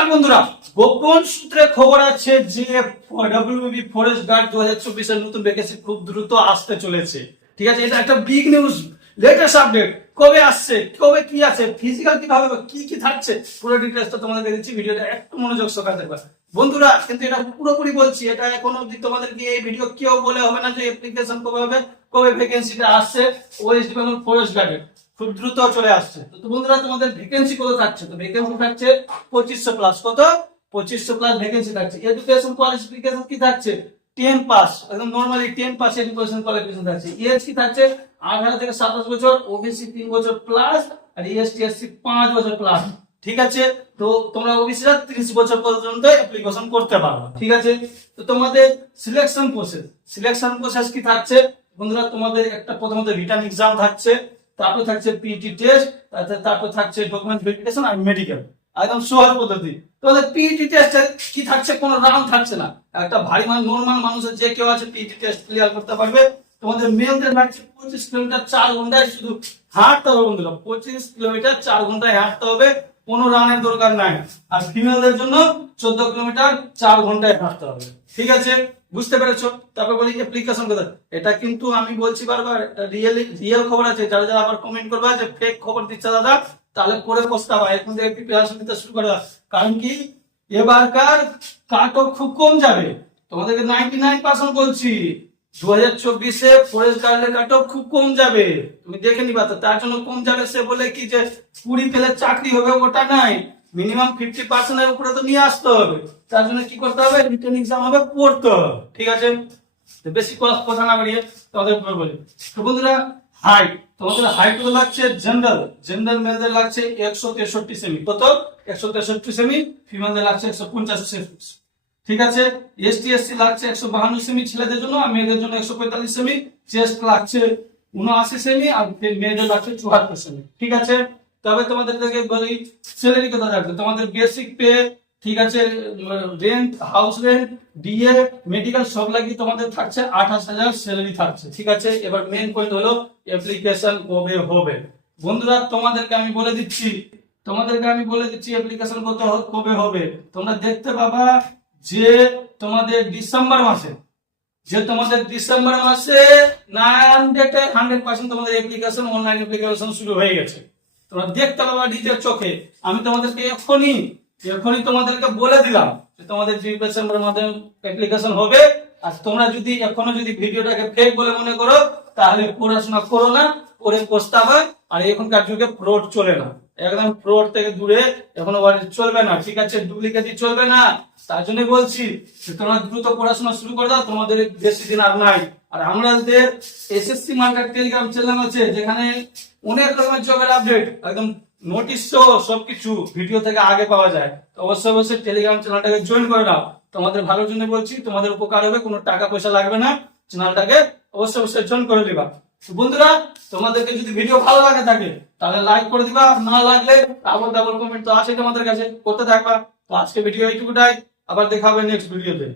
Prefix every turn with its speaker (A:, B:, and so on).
A: নমস্কার বন্ধুরা। গোপন সূত্রে খবর আছে যে ডব্লিউবি ফরেস্ট গার্ড দু হাজার চব্বিশের নতুন ভ্যাকেন্সি খুব দ্রুত আসতে চলেছে। ঠিক আছে, এটা একটা বিগ নিউজ লেটেস্ট আপডেট কবে আসছে? কবে কি আছে? ফিজিক্যাল কীভাবে কি কি থাকছে? পুরো ডিটেলসটা তোমাদেরকে দিচ্ছি। ভিডিওটা একটু মনোযোগ সহকারে দেখবে। বন্ধুরা, কিন্তু এটা পুরোপুরি বলছি, এটা এখন অবধি তোমাদেরকে এই ভিডিও কেউ বলে হবে না যে অ্যাপ্লিকেশন কবে হবে? কবে ভ্যাকেন্সিটা আসছে? ওয়েস্ট বেঙ্গল ফরেস্ট গার্ডের খুব দ্রুত চলে আসছে। তো বন্ধুরা, তোমাদের ভ্যাকেন্সি কত থাকছে? তো ভ্যাকেন্সি থাকছে পঁচিশশো প্লাস কত? পঁচিশশো প্লাস ভ্যাকেন্সি থাকছে। এডুকেশন কোয়ালিফিকেশন কি থাকছে? টেন পাস একদম normally ten pass education qualification থাকছে। এজ কি থাকছে আঠারো থেকে সাতাশ বছর ওবিসি তিন বছর প্লাস আর E এসটি এসসি পাঁচ বছর প্লাস ঠিক আছে? তো তোমরা ওবিসিরা ত্রিশ বছর পর্যন্ত অ্যাপ্লিকেশন করতে পারো। ঠিক আছে? তো তোমাদের সিলেকশন প্রসেস সিলেকশন প্রসেস কি থাকছে? বন্ধুরা, তোমাদের একটা প্রথমত রিটার্ন এক্সাম থাকছে। তারপর থাকছে পিটি টেস্ট তারপরে থাকছে ডকুমেন্ট ভেরিফিকেশন আর মেডিকেল একদম সহজ পদ্ধতি। তাহলে পিটি টেস্ট কি থাকছে? কোনো রাউন্ড থাকছে না। একটা ভারী মানে নর্মাল মানুষের যে কেউ আছে পিটি টেস্ট ক্লিয়ার করতে পারবে। তোমাদের মেনদের লাগছে পঁচিশ কিলোমিটার চার ঘন্টায় শুধু হাঁটতে হবে বন্ধুরা। পঁচিশ কিলোমিটার চার ঘন্টায় হাঁটতে হবে। কোনো রানের দরকার নাই। আর ফিমেলদের জন্য চোদ্দ কিলোমিটার চার ঘন্টায় হাঁটতে হবে। ঠিক আছে? বুঝতে পেরেছ? তারপর বলি অ্যাপ্লিকেশন কথা এটা কিন্তু আমি বলছি বারবার রিয়েলি রিয়েল খবর আছে। যারা যারা আবার কমেন্ট করবে, যে ফেক খবর দিচ্ছে দাদা, তাহলে পরে পস্তাবা এখন থেকে প্রিপারেশন নিতে শুরু করে দাও। কারণ কি? এবারকার কাট খুব কম যাবে। তোমাদেরকে নাইনটি নাইন পার্সেন্ট বলছি। দু হাজার চব্বিশে ফরেস্ট খুব কম যাবে। তুমি দেখে নিবা তো, তার জন্য কম যাবে সে বলে কি যে কুড়ি পেলে চাকরি হবে ওটা নাই। মিনিমাম ফিফটি উপরে তো নিয়ে আসতে হবে। তার জন্য কি করতে হবে? রিটার্ন এক্সাম হবে, পড়তে হবে। ঠিক আছে? বেশি কথা না হাইট লাগছে? জেনারেল জেনারেল মেলদের লাগছে একশো তেষট্টি সেমি কত? একশো তেষট্টি সেমি ফিমেলদের লাগছে একশো পঞ্চাশ সেমি ঠিক আছে? এসটি এসসি লাগছে একশো বাহান্ন সেমি ছেলেদের জন্য আর মেয়েদের জন্য একশো পঁয়তাল্লিশ সেমি চেস্ট লাগছে উনআশি সেমি আর মেয়েদের লাগছে চুয়াত্তর সেমি ঠিক আছে? তবে তোমাদের থেকে বলি স্যালারি কথা রাখবে। তোমাদের বেসিক পে ঠিক আছে? Rent house rent DA medical সব লাগিয়ে তোমাদের থাকছে আঠাশ হাজার স্যালারি থাকছে। ঠিক আছে? এবার মেন পয়েন্ট হলো অ্যাপ্লিকেশন কবে হবে। বন্ধুরা, তোমাদেরকে আমি বলে দিচ্ছি, তোমাদেরকে আমি বলে দিচ্ছি অ্যাপ্লিকেশন কত কবে হবে। তোমরা দেখতে পাবা যে তোমাদের ডিসেম্বর মাসে, যে তোমাদের ডিসেম্বর মাসে নাইন ডেটে হান্ড্রেড পার্সেন্ট তোমাদের অ্যাপ্লিকেশন অনলাইন অ্যাপ্লিকেশন শুরু হয়ে গেছে। তোমরা দেখতে পাবা নিজের চোখে। আমি তোমাদেরকে এখনই এখনই তোমাদেরকে বলে দিলাম যে তোমাদের দুই ডিসেম্বরের মাধ্যমে অ্যাপ্লিকেশন হবে। আর তোমরা যদি এখনও যদি ভিডিওটাকে ফেক বলে মনে করো, তাহলে পড়াশোনা করো না করে পস্তাবা আর এখনকার যুগে ফ্রড চলে না। একদম ফ্রড থেকে দূরে এখনও চলবে না। ঠিক আছে ডুপ্লিকেটই চলবে না। তার জন্য বলছি তোমরা দ্রুত পড়াশোনা শুরু করে দাও, তোমাদের বেশি দিন আর নাই। আর আমাদের এসএসসি মার্কেট টেলিগ্রাম চ্যানেল আছে, যেখানে অনেক রকমের জবের আপডেট একদম নোটিশ তো সবকিছু ভিডিও থেকে আগে পাওয়া যায়। তো অবশ্যই অবশ্যই টেলিগ্রাম চ্যানেলটাকে জয়েন করে নাও। তোমাদের ভালোর জন্য বলছি, তোমাদের উপকার হবে, কোনো টাকা পয়সা লাগবে না। চ্যানেলটাকে অবশ্যই অবশ্যই জয়েন করে দিবা বন্ধুরা, তোমাদেরকে যদি ভিডিও ভালো লাগে থাকে, তাহলে লাইক করে দিবা, না লাগলে আবার ডাবল কমেন্ট তো আসে তোমাদের কাছে, করতে থাকবা। তো আজকে ভিডিও এইটুকুটাই, আবার দেখাবে নেক্সট ভিডিওতে